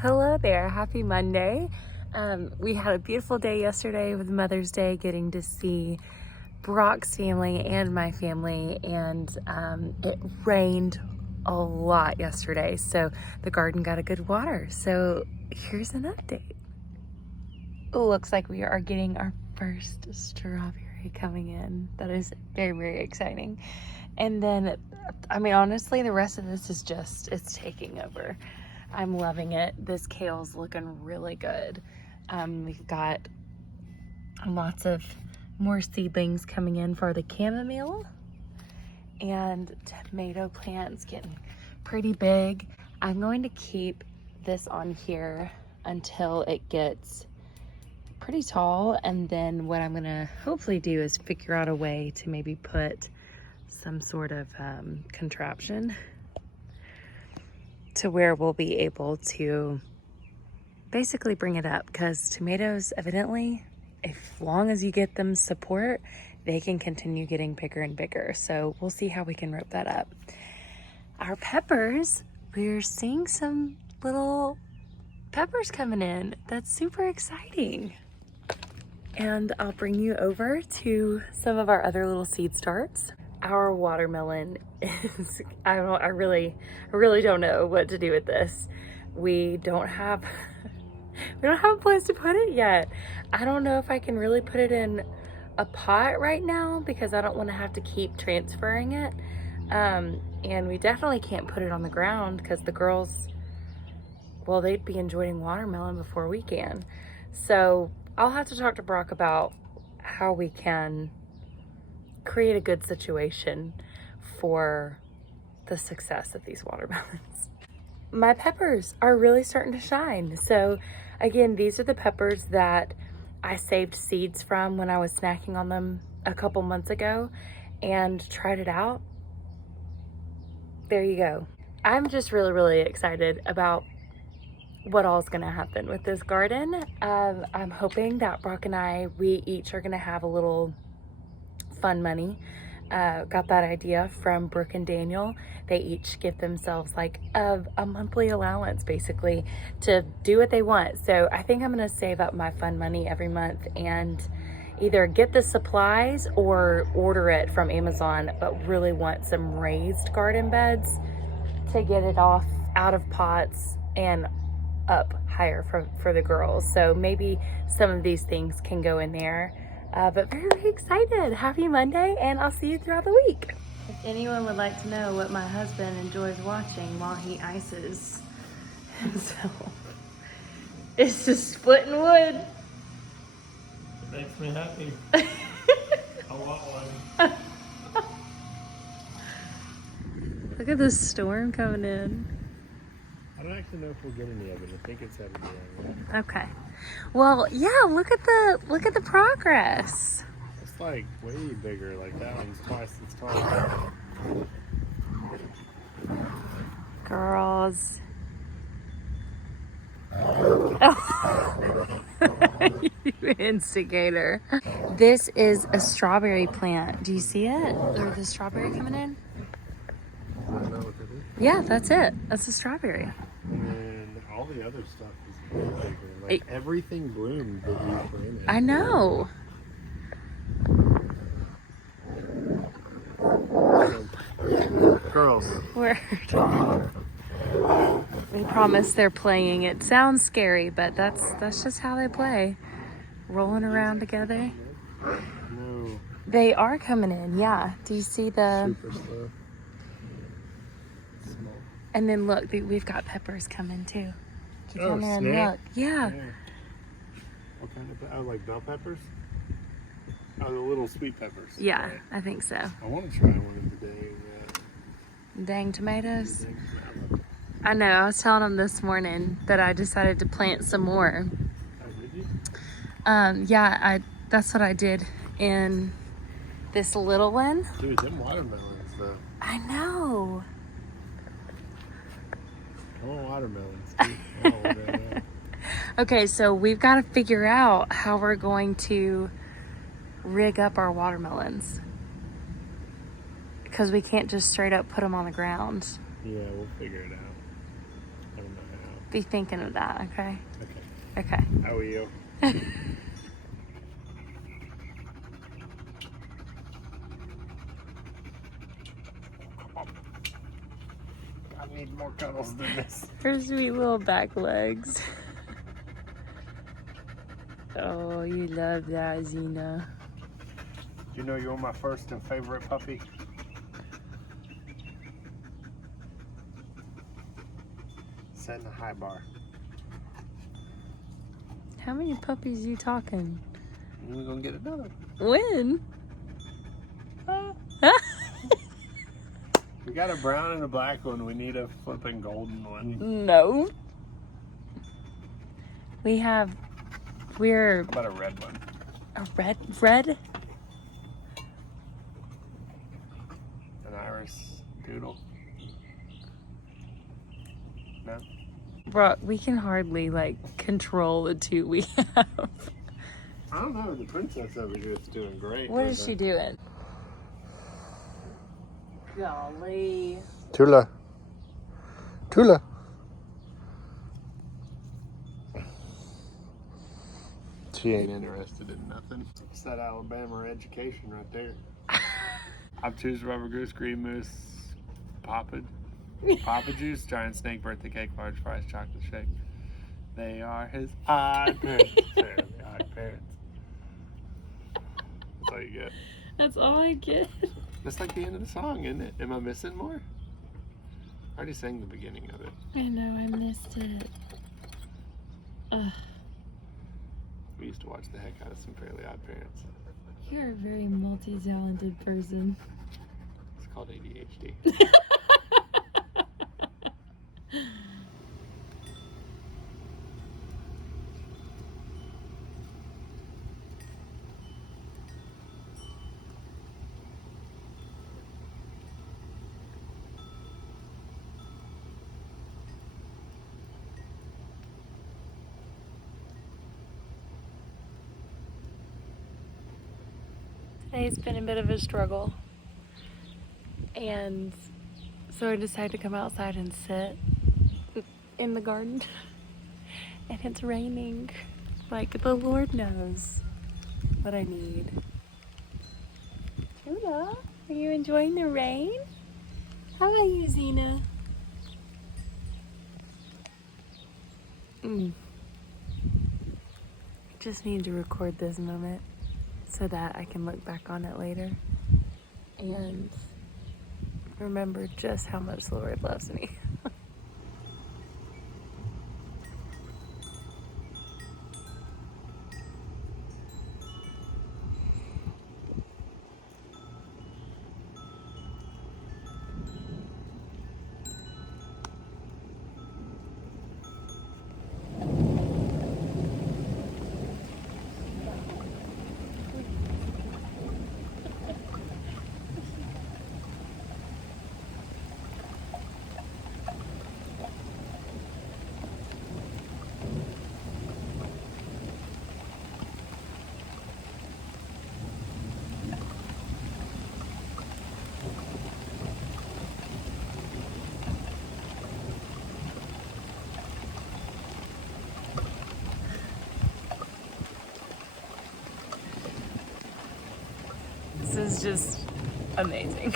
Hello there, happy Monday. We had a beautiful day yesterday with Mother's Day, getting to see Brock's family and my family, and it rained a lot yesterday, so the garden got a good water. So here's an update. It looks like we are getting our first strawberry coming in. That is very, very exciting. And then, I mean, honestly, the rest of this is just, it's taking over. I'm loving it. This kale's looking really good. We've got lots of more seedlings coming in for the chamomile, and tomato plants getting pretty big. I'm going to keep this on here until it gets pretty tall, and then what I'm gonna hopefully do is figure out a way to maybe put some sort of contraption to where we'll be able to basically bring it up, because tomatoes, evidently, as long as you get them support, they can continue getting bigger and bigger. So we'll see how we can rope that up. Our peppers, we're seeing some little peppers coming in. That's super exciting. And I'll bring you over to some of our other little seed starts. Our watermelon is, I really don't know what to do with this. We don't have a place to put it yet. I don't know if I can really put it in a pot right now, because I don't want to have to keep transferring it. And we definitely can't put it on the ground, because the girls, well, they'd be enjoying watermelon before we can. So I'll have to talk to Brock about how we can create a good situation for the success of these watermelons. My peppers are really starting to shine. So again, these are the peppers that I saved seeds from when I was snacking on them a couple months ago and tried it out. There you go. I'm just really excited about what all's gonna happen with this garden. I'm hoping that Brock and I, we each are gonna have a little fun money. Got that idea from Brooke and Daniel. They each give themselves like a monthly allowance, basically, to do what they want. So I think I'm gonna save up my fun money every month and either get the supplies or order it from Amazon, but really want some raised garden beds to get it off out of pots and up higher for the girls. So maybe some of these things can go in there. But very excited. Happy Monday, and I'll see you throughout the week. If anyone would like to know what my husband enjoys watching while he ices himself, it's just splitting wood. It makes me happy. I want one. Look at this storm coming in. I don't actually know if we'll get any of it. I think it's headed the wrong way. Okay. Well, yeah, look at the progress. It's like way bigger. Like that one's twice as tall. Girls. Oh. You instigator. This is a strawberry plant. Do you see it? Or the strawberry coming in? I don't know what that is. Yeah, that's it. That's a strawberry. And all the other stuff is way bigger. Like everything bloomed that you planted. I know. Girls. Word. They promise they're playing. It sounds scary, but that's just how they play. Rolling around together. No. They are coming in, yeah. Do you see the... Super slow. Small. And then look, we've got peppers coming too. Keep Oh, on there and snap. look. Yeah. What kind of like bell peppers? Oh, the little sweet peppers. Yeah, Right. I think so. I want to try one of the Dang tomatoes. dang I know, I was telling them this morning that I decided to plant some more. Oh, did you? Yeah, that's what I did in this little one. Dude, them watermelons though. I know. I want watermelons too. I want that. Okay, so we've got to figure out how we're going to rig up our watermelons, because we can't just straight up put them on the ground. Yeah, we'll figure it out. I don't know how. Be thinking of that, okay? Okay. Okay. How are you? I need more cuddles than this. Her sweet little back legs. Oh, you love that, Xena. You know you're my first and favorite puppy? Setting a high bar. How many puppies you talking? We're gonna get another. When? We got a brown and a black one. We need a flipping golden one. No. We're How about a red one? a red? An Irish doodle. No? Bro, we can hardly control the two we have. I don't know. The princess over here is doing great. What is she doing? Golly. Tula. Tula. She ain't interested in nothing. It's that Alabama education right there. Obtuse rubber goose, green moose, Papa juice, giant snake, birthday cake, large fries, chocolate shake. They are his odd parents. They're the odd parents. That's all you get. That's all I get. That's like the end of the song, isn't it? Am I missing more? I already sang the beginning of it. I know, I missed it. Ugh. We used to watch the heck out of some Fairly Odd Parents. You're a very multi-talented person. It's called ADHD. Today's been a bit of a struggle, and so I decided to come outside and sit in the garden, and it's raining. Like, the Lord knows what I need. Tula, are you enjoying the rain? How about you, Xena? Just need to record this moment so that I can look back on it later and remember just how much the Lord loves me. This is just amazing.